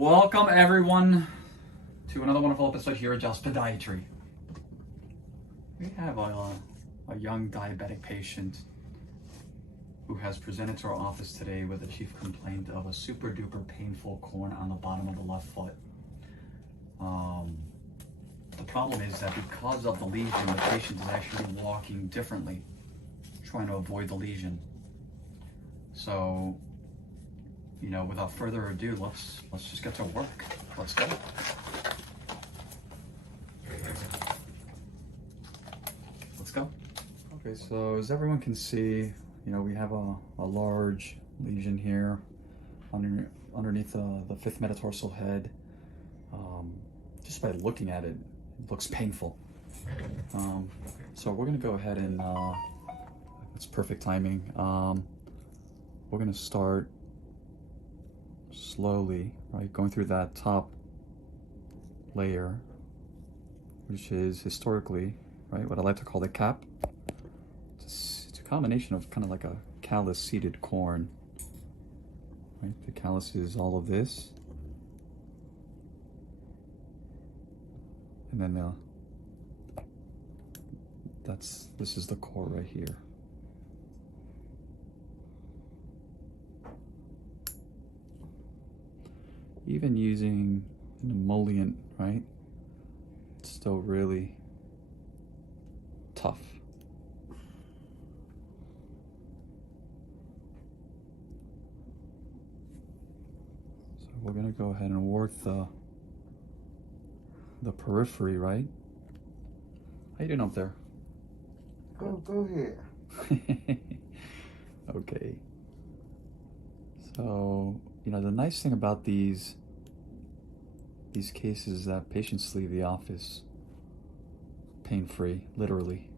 Welcome everyone to another wonderful episode here at Just Podiatry. We have a young diabetic patient who has presented to our office today with a chief complaint of a super duper painful corn on the bottom of the left foot. The problem is that because of the lesion, the patient is actually walking differently, trying to avoid the lesion. So, without further ado, let's just get to work. Let's go. Let's go. Okay, so as everyone can see, we have a large lesion here underneath the fifth metatarsal head. Just by looking at it, it looks painful. So we're gonna go ahead and, it's perfect timing. We're gonna start slowly, right, going through that top layer, which is historically, right, what I like to call the cap. It's a combination of kind of like a callus seeded corn, right? The callus is all of this, and then this is the core right here. Even using an emollient, right, it's still really tough. So we're gonna go ahead and work the periphery, right? How you doing up there? Go ahead. Okay. So, the nice thing about these cases is that patients leave the office pain-free, literally.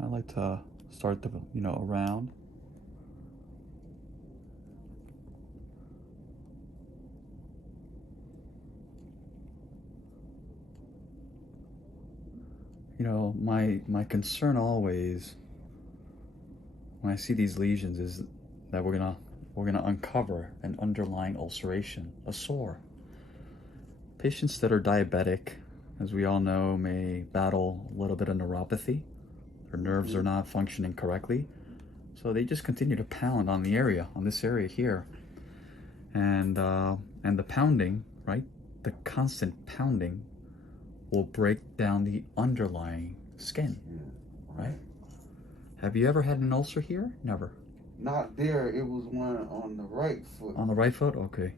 I like to start around. My concern always when I see these lesions is that we're gonna uncover an underlying ulceration, a sore. Patients that are diabetic, as we all know, may battle a little bit of neuropathy. Their nerves are not functioning correctly, so they just continue to pound on this area here, and the pounding, right? The constant pounding will break down the underlying skin, right? Have you ever had an ulcer here? Never. Not there. It was one on the right foot. On the right foot? Okay.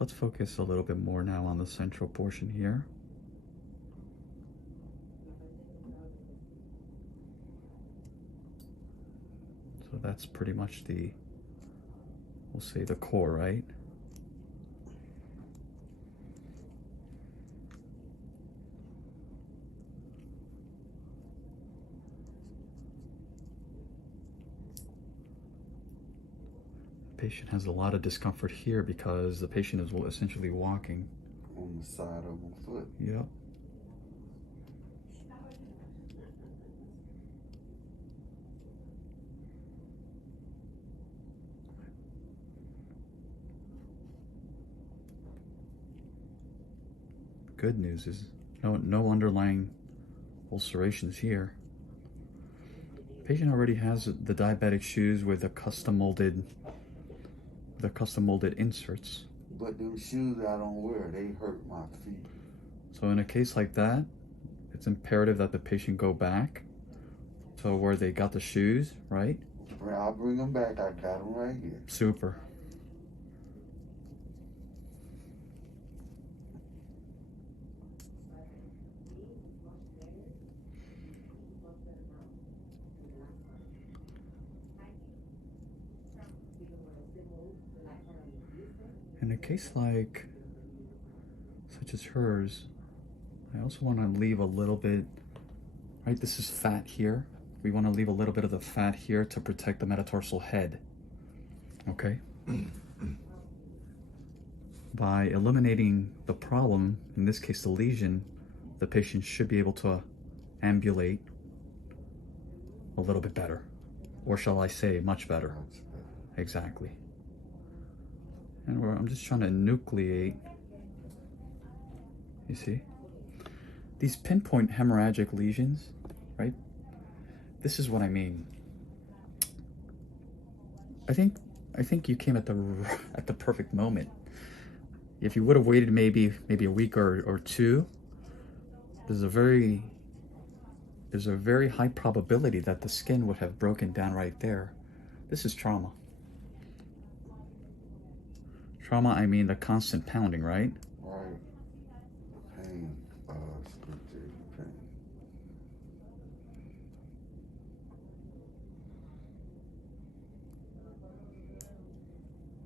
Let's focus a little bit more now on the central portion here. So that's pretty much we'll say the core, right? Patient has a lot of discomfort here because the patient is essentially walking on the side of my foot. Yep. Good news is no underlying ulcerations here. Patient already has the diabetic shoes with the custom molded inserts. But them shoes I don't wear, they hurt my feet. So in a case like that, it's imperative that the patient go back to where they got the shoes, right? I'll bring them back. I got them right here. Super. In a case such as hers, I also want to leave a little bit, right? This is fat here. We want to leave a little bit of the fat here to protect the metatarsal head, okay? By eliminating the problem, in this case the lesion, the patient should be able to ambulate a little bit better. Or shall I say much better? Much better. Exactly. And I'm just trying to nucleate. You see? These pinpoint hemorrhagic lesions, right? This is what I mean. I think you came at the perfect moment. If you would have waited maybe a week or two, there's a very high probability that the skin would have broken down right there. This is trauma. Trauma, I mean the constant pounding, right? Right. Pain. Excruciating pain.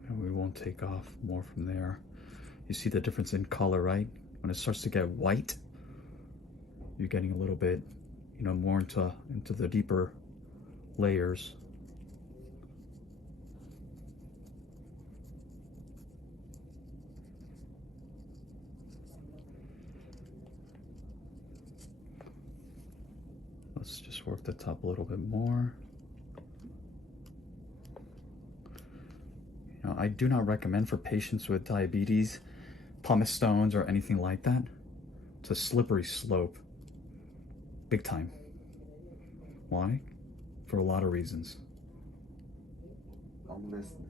And we won't take off more from there. You see the difference in color, right? When it starts to get white, you're getting a little bit, more into the deeper layers. Let's just work the top a little bit more. I do not recommend for patients with diabetes, pumice stones, or anything like that. It's a slippery slope. Big time. Why? For a lot of reasons. I'm listening.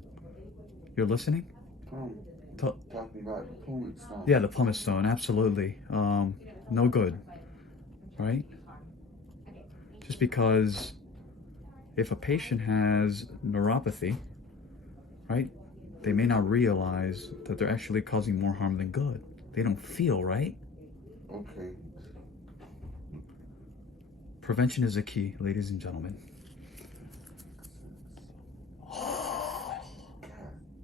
You're listening? Talking about the pumice stone. Yeah, the pumice stone, absolutely. No good, right? Just because if a patient has neuropathy, right, they may not realize that they're actually causing more harm than good. They don't feel, right? Okay. Prevention is the key, ladies and gentlemen. God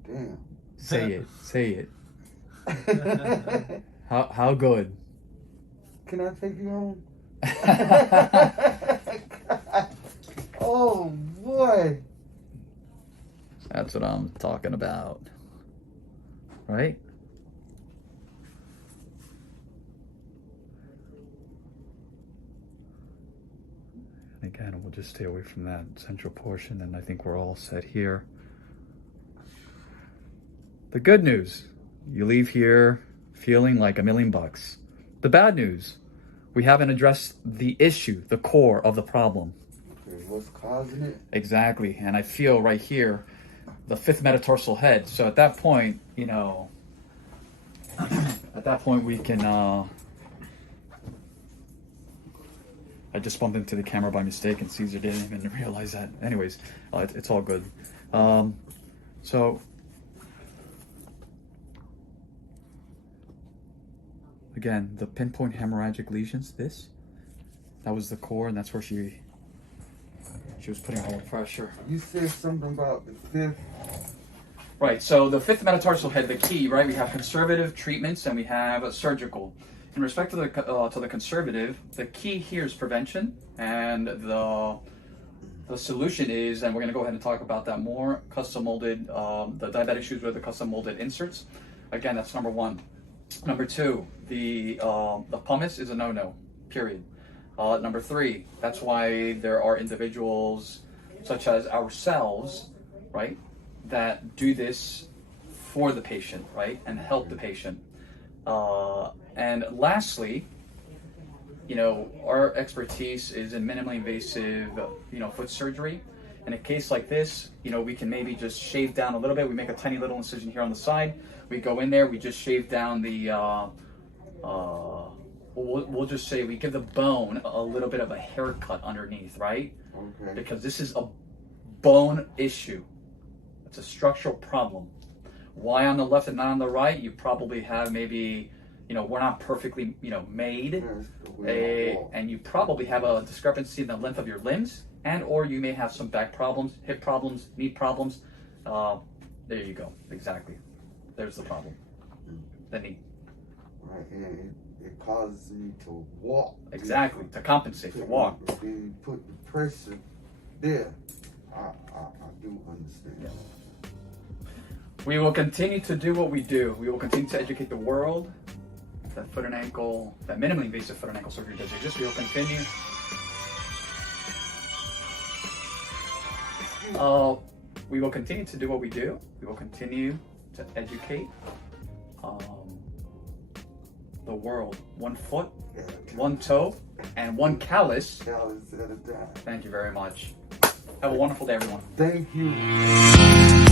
damn. Say it. How good? Can I take you home? Oh boy. That's what I'm talking about. Right? And again, we'll just stay away from that central portion, and I think we're all set here. The good news, you leave here feeling like $1 million. The bad news, we haven't addressed the issue, the core of the problem. Okay, what's causing it? Exactly, and I feel right here, the fifth metatarsal head. So at that point, we can, I just bumped into the camera by mistake and Caesar didn't even realize that. Anyways, it's all good. So, again, the pinpoint hemorrhagic lesions, that was the core, and that's where she was putting all the pressure. You said something about the fifth. Right, so the fifth metatarsal head, the key, right? We have conservative treatments and we have surgical. In respect to the conservative, the key here is prevention, and the solution is, and we're going to go ahead and talk about that more, custom molded, the diabetic shoes with the custom molded inserts. Again, that's number one. Number two, the pumice is a no-no, period. Number three, that's why there are individuals such as ourselves, right, that do this for the patient, right, and help the patient. And lastly, our expertise is in minimally invasive, foot surgery. In a case like this, we can maybe just shave down a little bit. We make a tiny little incision here on the side. We go in there, we just shave down the, we'll just say we give the bone a little bit of a haircut underneath, right? Okay. Because this is a bone issue. It's a structural problem. Why on the left and not on the right? You probably have maybe, we're not perfectly, made. And you probably have a discrepancy in the length of your limbs, and or you may have some back problems, hip problems, knee problems. There you go. Exactly. There's the problem. The knee. Right, and it causes me to walk. Exactly, to compensate, to walk. Then you put the pressure there. I do understand. Yeah. We will continue to do what we do. We will continue to educate the world that foot and ankle, that minimally invasive foot and ankle surgery does exist. We will continue We will continue to do what we do. We will continue to educate the world. One foot, one toe, and one callus. Callous at a time. Thank you very much. Have a wonderful day, everyone. Thank you.